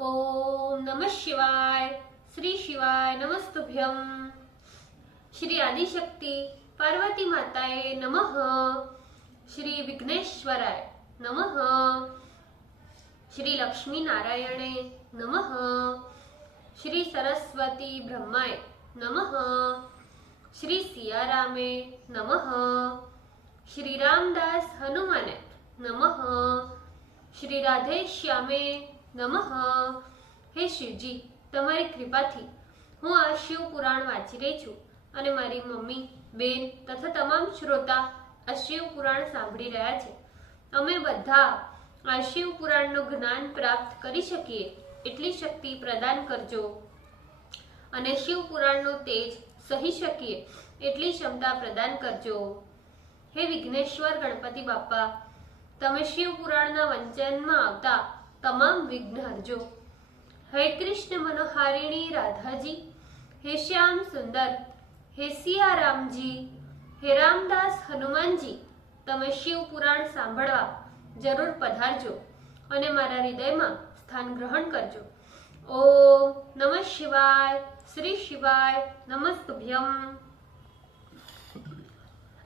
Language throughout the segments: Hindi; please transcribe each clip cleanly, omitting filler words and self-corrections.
ओम नमः शिवाय। श्री शिवाय नमस्तुभ्यम। श्री आदिशक्ति पार्वती माताए नमः। श्री विघ्नेश्वराय नमः। श्री लक्ष्मी नारायणे नमः। श्री सरस्वती ब्रह्माय नमः। श्री सियारामे नमः। श्री रामदास हनुमाने नमः। श्री राधे श्यामे नमः। हे शिवजी, તમારી કૃપાથી હું આ શિવ પુરાણ વાંચી રહી છું અને મારી મમ્મી, બેન તથા તમામ શ્રોતા આ શિવ પુરાણ સાંભળી રહ્યા છે। અમે બધા આ શિવ પુરાણનું જ્ઞાન પ્રાપ્ત કરી શકીએ એટલી શક્તિ પ્રદાન કરજો અને શિવ પુરાણનું તેજ સહી શકીએ એટલી ક્ષમતા પ્રદાન કરજો। હે વિઘ્નેશ્વર ગણપતિ બાપા, તમે શિવ પુરાણના વંચનમાં આવતા તમામ વિઘ્ન હરજો। हे कृष्ण मनोहारिणी राधा जी, हे श्याम सुंदर, हे सिया राम जी, हे रामदास हनुमान जी, तमे शिव पुराण सांभळवा जरूर पधारजो अने मारा हृदयमां स्थान ग्रहण करजो। ओम नमः शिवाय। श्री शिवाय नमस्तुभ्यम।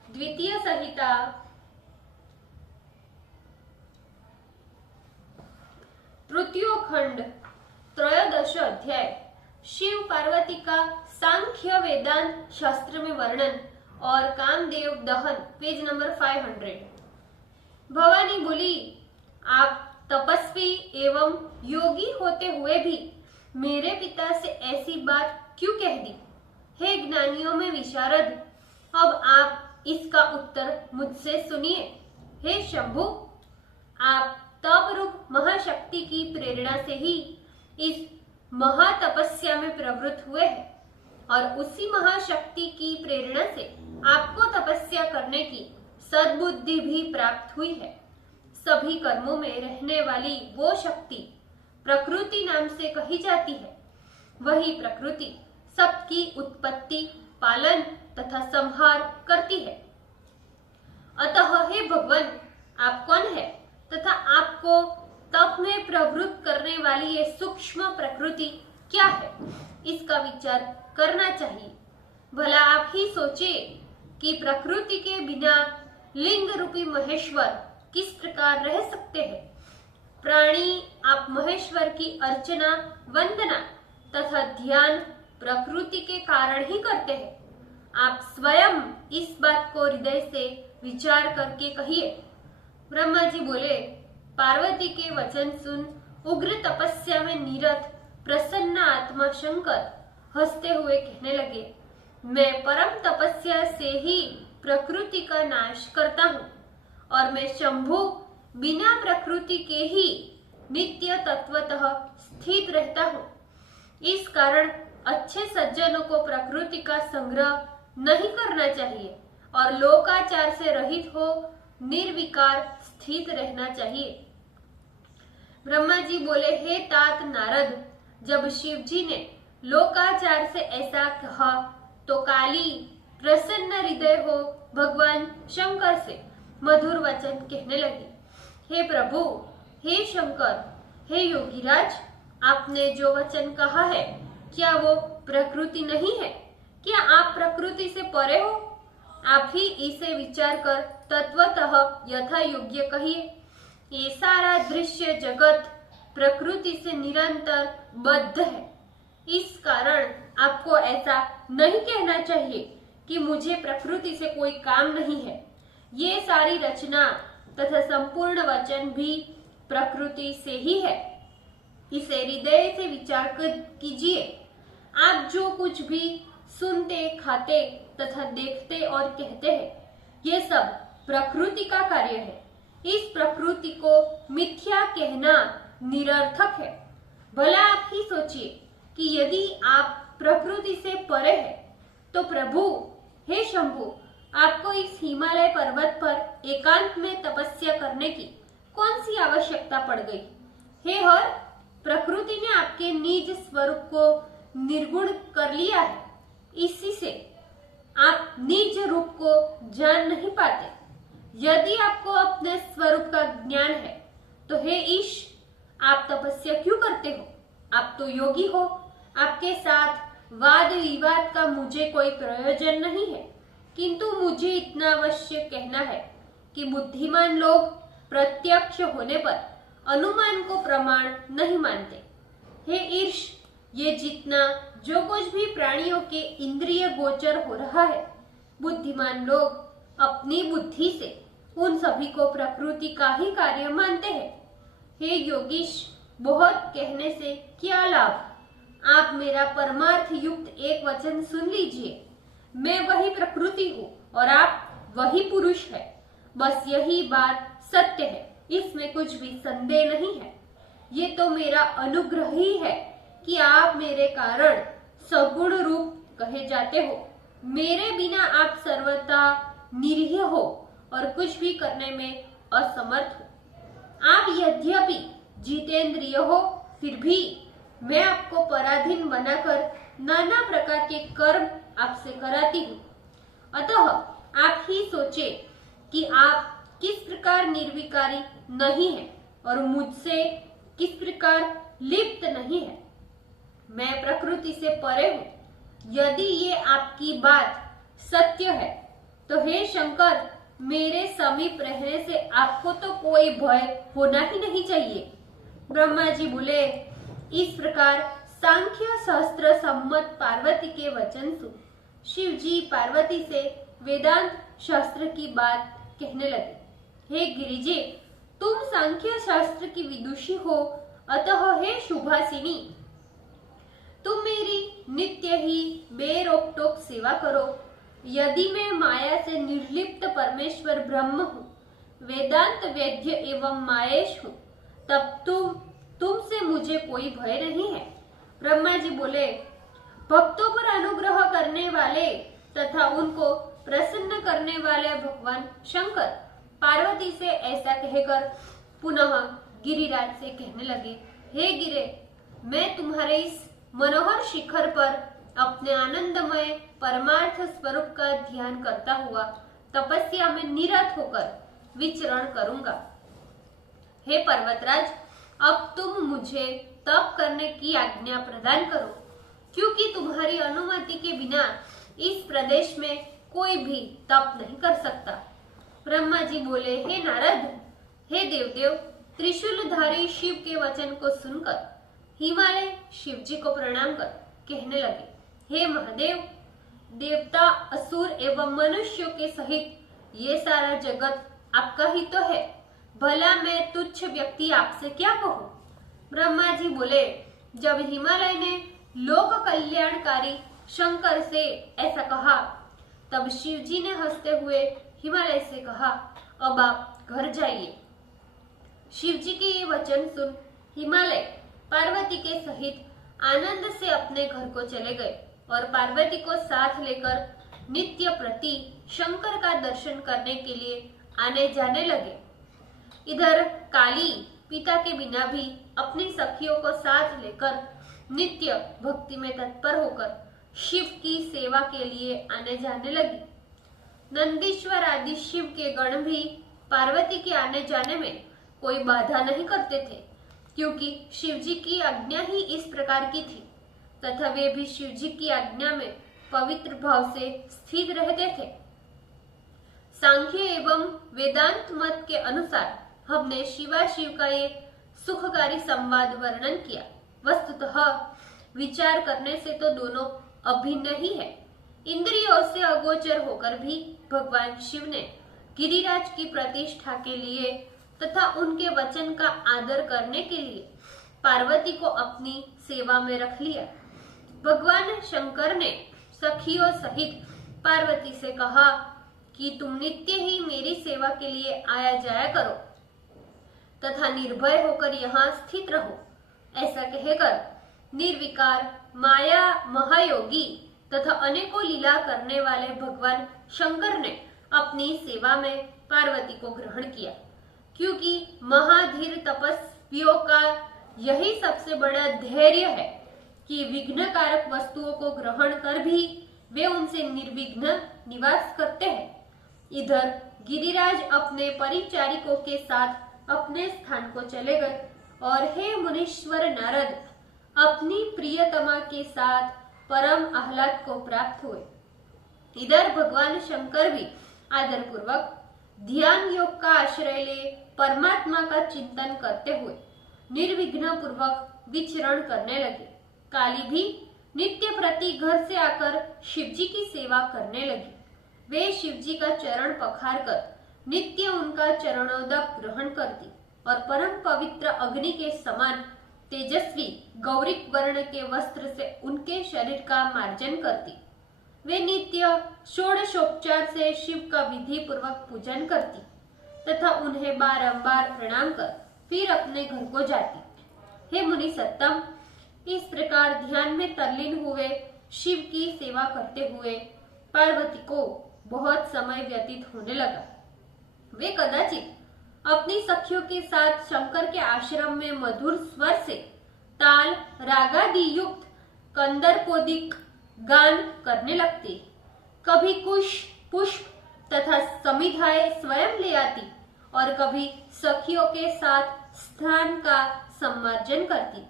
द्वितीय संहिता तृतीय खंड त्रयोदश अध्याय शिव पार्वती का सांख्य वेदांत शास्त्र में वर्णन और कामदेव दहन, पेज नंबर 500। भवानी बोली, आप तपस्वी एवं योगी होते हुए भी मेरे पिता से ऐसी बात क्यों कह दी? हे ज्ञानियों में विशारद, अब आप इसका उत्तर मुझसे सुनिए। हे शंभु, आप तप रूप महाशक्ति की प्रेरणा से ही इस महातपस्या में प्रवृत्त हुए हैं और उसी महाशक्ति की प्रेरणा से आपको तपस्या करने की सद्बुद्धि भी प्राप्त हुई है। सभी कर्मों में रहने वाली वो शक्ति प्रकृति नाम से कही जाती है। वही प्रकृति सबकी उत्पत्ति, पालन तथा संहार करती है। अतः हे भगवान, आप कौन है तथा आपको तप में प्रवृत्त करने वाली ये सूक्ष्म प्रकृति क्या है, इसका विचार करना चाहिए। भला आप ही सोचे कि प्रकृति के बिना लिंग रूपी महेश्वर किस प्रकार रह सकते हैं। प्राणी आप महेश्वर की अर्चना, वंदना तथा ध्यान प्रकृति के कारण ही करते हैं। आप स्वयं इस बात को हृदय से विचार करके कहिए। ब्रह्मा जी बोले, पार्वती के वचन सुन उग्र तपस्या में निरत प्रसन्न आत्मा शंकर हंसते हुए कहने लगे, मैं परम तपस्या से ही प्रकृति का नाश करता हूँ और मैं शंभु बिना प्रकृति के ही नित्य तत्वतः स्थित रहता हूँ। इस कारण अच्छे सज्जनों को प्रकृति का संग्रह नहीं करना चाहिए और लोकाचार से रहित हो निर्विकार स्थित रहना चाहिए। ब्रह्मा जी बोले, हे तात नारद, जब शिव जी ने लोकाचार से ऐसा कहा तो काली प्रसन्न हृदय हो भगवान शंकर से मधुर वचन कहने लगी, हे प्रभु, हे शंकर, हे योगीराज, आपने जो वचन कहा है क्या वो प्रकृति नहीं है? क्या आप प्रकृति से परे हो? आप ही इसे विचार कर तत्वतः यथा योग्य कहिए। ये सारा दृश्य जगत प्रकृति से निरंतर बद्ध है। इस कारण आपको ऐसा नहीं कहना चाहिए कि मुझे प्रकृति से कोई काम नहीं है। ये सारी रचना तथा संपूर्ण वचन भी प्रकृति से ही है। इसे हृदय से विचार कीजिए। आप जो कुछ भी सुनते, खाते तथा देखते और कहते हैं, ये सब प्रकृति का कार्य है। इस प्रकृति को मिथ्या कहना निरर्थक है। भला आप ही सोचिए कि यदि आप प्रकृति से परे हैं तो प्रभु, हे शंभु, आपको इस हिमालय पर्वत पर एकांत में तपस्या करने की कौन सी आवश्यकता पड़ गई? हे हर, प्रकृति ने आपके निज स्वरूप को निर्गुण कर लिया है। इसी से आप निज रूप को जान नहीं पाते। यदि आपको अपने स्वरूप का ज्ञान है तो हे ईश, आप तपस्या क्यों करते हो? आप तो योगी हो, आपके साथ वाद विवाद का मुझे कोई प्रयोजन नहीं है, किंतु मुझे इतना अवश्य कहना है कि बुद्धिमान लोग प्रत्यक्ष होने पर अनुमान को प्रमाण नहीं मानते। हे ईर्ष, ये जितना जो कुछ भी प्राणियों के इंद्रिय गोचर हो रहा है, बुद्धिमान लोग अपनी बुद्धि से उन सभी को प्रकृति का ही कार्य मानते हैं। हे योगीश, बहुत कहने से क्या लाभ, आप मेरा परमार्थ युक्त एक वचन सुन लीजिए। मैं वही प्रकृति हूँ और आप वही पुरुष है, बस यही बात सत्य है, इसमें कुछ भी संदेह नहीं है। ये तो मेरा अनुग्रह ही है कि आप मेरे कारण सगुण रूप कहे जाते हो। मेरे बिना आप सर्वथा निरीह हो और कुछ भी करने में असमर्थ हो। आप यद्यपि जितेंद्रिय हो, फिर भी मैं आपको पराधीन बनाकर नाना प्रकार के कर्म आपसे कराती हूँ। अतः आप ही सोचे कि आप किस प्रकार निर्विकारी नहीं है और मुझसे किस प्रकार लिप्त नहीं है। मैं प्रकृति से परे हूँ। यदि ये आपकी बात सत्य है तो हे शंकर, मेरे समीप रहने से आपको तो कोई भय होना ही नहीं चाहिए। ब्रह्मा जी बोले, इस प्रकार सांख्य सहस्त्र सम्मत पार्वती के वचन सुन शिव जी पार्वती से वेदांत शास्त्र की बात कहने लगे। हे गिरिजे, तुम सांख्य शास्त्र की विदुषी हो, अतः हे शुभासिनी, तुम मेरी नित्य ही बेरोक-टोक सेवा करो। यदि मैं माया से निर्लिप्त परमेश्वर ब्रह्म हूँ, वेदांत वेद्य एवं मायेश हूँ, तब तुमसे मुझे कोई भय नहीं है। ब्रह्मा जी बोले, भक्तों पर अनुग्रह करने वाले तथा उनको प्रसन्न करने वाले भगवान शंकर पार्वती से ऐसा कहकर पुनः गिरिराज से कहने लगे, हे गिरे, मैं तुम्हारे इस मनोहर शिखर पर अपने आनंदमय परमार्थ स्वरूप का ध्यान करता हुआ तपस्या में निरत होकर विचरण करूंगा। हे पर्वतराज, अब तुम मुझे तप करने की आज्ञा प्रदान करो, क्योंकि तुम्हारी अनुमति के बिना इस प्रदेश में कोई भी तप नहीं कर सकता। ब्रह्मा जी बोले, हे नारद, हे देवदेव, त्रिशूलधारी शिव के वचन को सुनकर हिमालय शिव जी को प्रणाम कर कहने लगे, हे महादेव, देवता असुर एवं मनुष्यों के सहित ये सारा जगत आपका ही तो है, भला मैं तुच्छ व्यक्ति आपसे क्या कहूँ। ब्रह्मा जी बोले, जब हिमालय ने लोक कल्याणकारी शंकर से ऐसा कहा, तब शिव जी ने हंसते हुए हिमालय से कहा, अब आप घर जाइए। शिव जी के ये वचन सुन हिमालय पार्वती के सहित आनंद से अपने घर को चले गए और पार्वती को साथ लेकर नित्य प्रति शंकर का दर्शन करने के लिए आने जाने लगे। इधर काली पिता के बिना भी अपनी सखियों को साथ लेकर नित्य भक्ति में तत्पर होकर शिव की सेवा के लिए आने जाने लगी। नंदीश्वर आदि शिव के गण भी पार्वती के आने जाने में कोई बाधा नहीं करते थे, क्योंकि शिव जी की आज्ञा ही इस प्रकार की थी तथा वे भी शिव जी की आज्ञा में पवित्र भाव से स्थित रहते थे। सांख्य एवं वेदांत मत के अनुसार हमने शिवाशिव का ये सुखकारी संवाद वर्णन किया। वस्तुतः विचार करने से तो दोनों अभिन्न ही है। इंद्रियों से अगोचर होकर भी भगवान शिव ने गिरिराज की प्रतिष्ठा के लिए तथा उनके वचन का आदर करने के लिए पार्वती को अपनी सेवा में रख लिया। भगवान शंकर ने सखियों सहित पार्वती से कहा कि तुम नित्य ही मेरी सेवा के लिए आया जाया करो तथा निर्भय होकर यहाँ स्थित रहो। ऐसा कहकर निर्विकार माया महायोगी तथा अनेकों लीला करने वाले भगवान शंकर ने अपनी सेवा में पार्वती को ग्रहण किया, क्योंकि महाधीर तपस्वियों का यही सबसे बड़ा धैर्य है कि विघ्नकारक वस्तुओं को ग्रहण कर भी वे उनसे निर्विघ्न निवास करते हैं। इधर गिरिराज अपने परिचारिकों के साथ अपने स्थान को चले गए और हे मुनीश्वर नारद, अपनी प्रियतमा के साथ परम आह्लाद को प्राप्त हुए। इधर भगवान शंकर भी आदर पूर्वक ध्यान योग का आश्रय ले परमात्मा का चिंतन करते हुए निर्विघ्न पूर्वक विचरण करने लगे। काली भी नित्य प्रति घर से आकर शिवजी की सेवा करने लगी। वे शिवजी का चरण पखार कर नित्य उनका चरणोदक ग्रहण करती और परम पवित्र अग्नि के समान तेजस्वी गौरिक वर्ण के वस्त्र से उनके शरीर का मार्जन करती। वे नित्य षोडशोपचार से शिव का विधि पूर्वक पूजन करती तथा उन्हें बारंबार प्रणाम कर फिर अपने घर को जाती। हे मुनि सत्तम, इस प्रकार ध्यान में तल्लीन हुए शिव की सेवा करते हुए पार्वती को बहुत समय व्यतीत होने लगा। वे कदाचित अपनी सखियों के साथ शंकर के आश्रम में मधुर स्वर से ताल रागादि युक्त कंदर्पोदिक गान करने लगती। कभी कुश पुष्प तथा समिधाएं स्वयं ले आती और कभी सखियों के साथ स्थान का सम्मार्जन करती।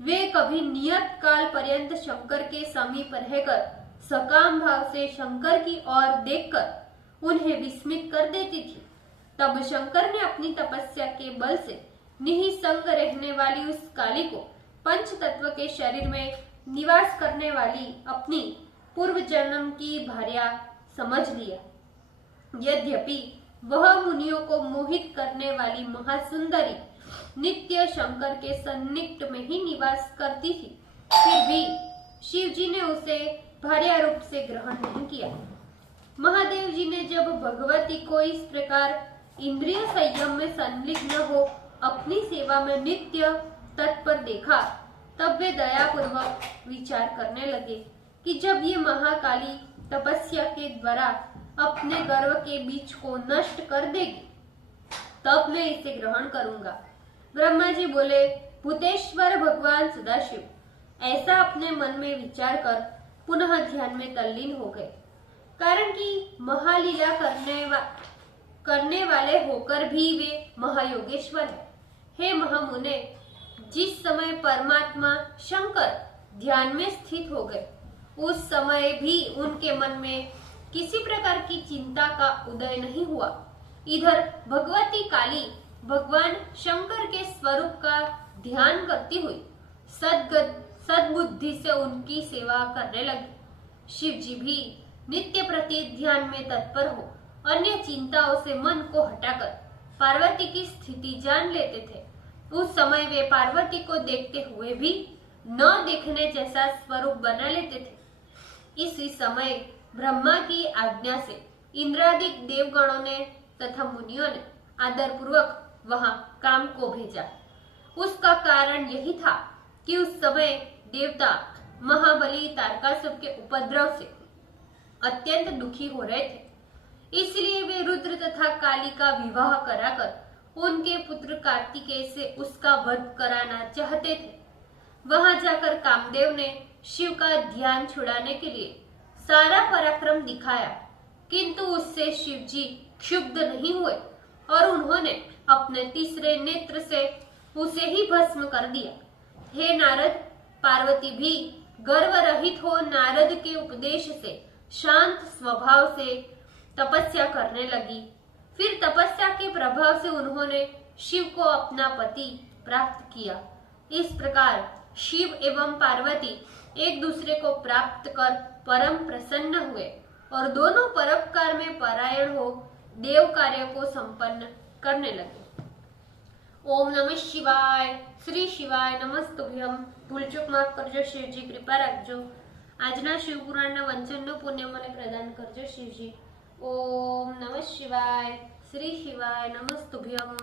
वे कभी नियत काल पर्यंत शंकर के समीप रहकर सकाम भाव से शंकर की ओर देखकर उन्हें विस्मित कर देती थी। तब शंकर ने अपनी तपस्या के बल से निःसंग रहने वाली उस काली को पंच तत्व के शरीर में निवास करने वाली अपनी पूर्व जन्म की भार्या समझ लिया। यद्यपि वह मुनियों को मोहित करने वाली महासुंदरी नित्य शंकर के सन्निकट में ही निवास करती थी, फिर भी शिवजी ने उसे भार्या रूप से ग्रहण नहीं किया। महादेव जी ने जब भगवती को इस प्रकार इंद्रिय संयम में संलिग्न हो अपनी सेवा में नित्य तत्पर देखा, तब वे दयापूर्वक विचार करने लगे कि जब ये महाकाली तपस्या के द्वारा अपने गर्व के बीज को नष्ट कर देगी, तब मैं इसे ग्रहण करूंगा। ब्रह्मा जी बोले, भूतेश्वर भगवान सदाशिव ऐसा अपने मन में विचार कर पुनः ध्यान में तल्लीन हो गए। कारण कि महालीला करने वाले होकर भी वे महायोगेश्वर है। हे महामुने, जिस समय परमात्मा शंकर ध्यान में स्थित हो गए, उस समय भी उनके मन में किसी प्रकार की चिंता का उदय नहीं हुआ। इधर भगवती काली भगवान शंकर के स्वरूप का ध्यान करती हुई सद्बुद्धि से उनकी सेवा करने लगी। शिव जी भी नित्य प्रति ध्यान में तत्पर हो अन्य चिंताओं से मन को हटाकर पार्वती की स्थिति जान लेते थे। उस समय वे पार्वती को देखते हुए भी न देखने जैसा स्वरूप बना लेते थे। इसी समय ब्रह्मा की आज्ञा से इंद्रादिक देवगणों ने तथा मुनियों ने आदर पूर्वक वहां काम को भेजा। उसका कारण यही था कि उस समय देवता महाबली तारकासुर के उपद्रव से अत्यंत दुखी हो रहे थे। इसलिए वे रुद्र तथा काली का विवाह कराकर उनके पुत्र कार्तिकेय से उसका वध कराना चाहते थे। वहां जाकर कामदेव ने शिव का ध्यान छुड़ाने के लिए सारा पराक्रम दिखाया, किंतु उससे शिव जी क्षुब्ध नहीं हुए और उन्होंने अपने तीसरे नेत्र से उसे ही भस्म कर दिया। हे नारद, पार्वती भी गर्व रहित हो नारद के उपदेश से शांत स्वभाव से तपस्या करने लगी। फिर तपस्या के प्रभाव से उन्होंने शिव को अपना पति प्राप्त किया। इस प्रकार शिव एवं पार्वती एक दूसरे को प्राप्त कर परम प्रसन्न हुए और दोनों परोपकार में परायण हो देव कार्य को संपन्न करने लगे। ओम नमः शिवाय। श्री शिवाय नमस्तुभ्यम। भूल चूक माफ करजो शिवजी, कृपा રાખજો। આજના શિવપુરાણના વંચનનો પુણ્ય મને પ્રદાન કરજો શિવજી। ઓમ નમઃ શિવાય। શ્રી શિવાય નમસ્તુભ્યમ।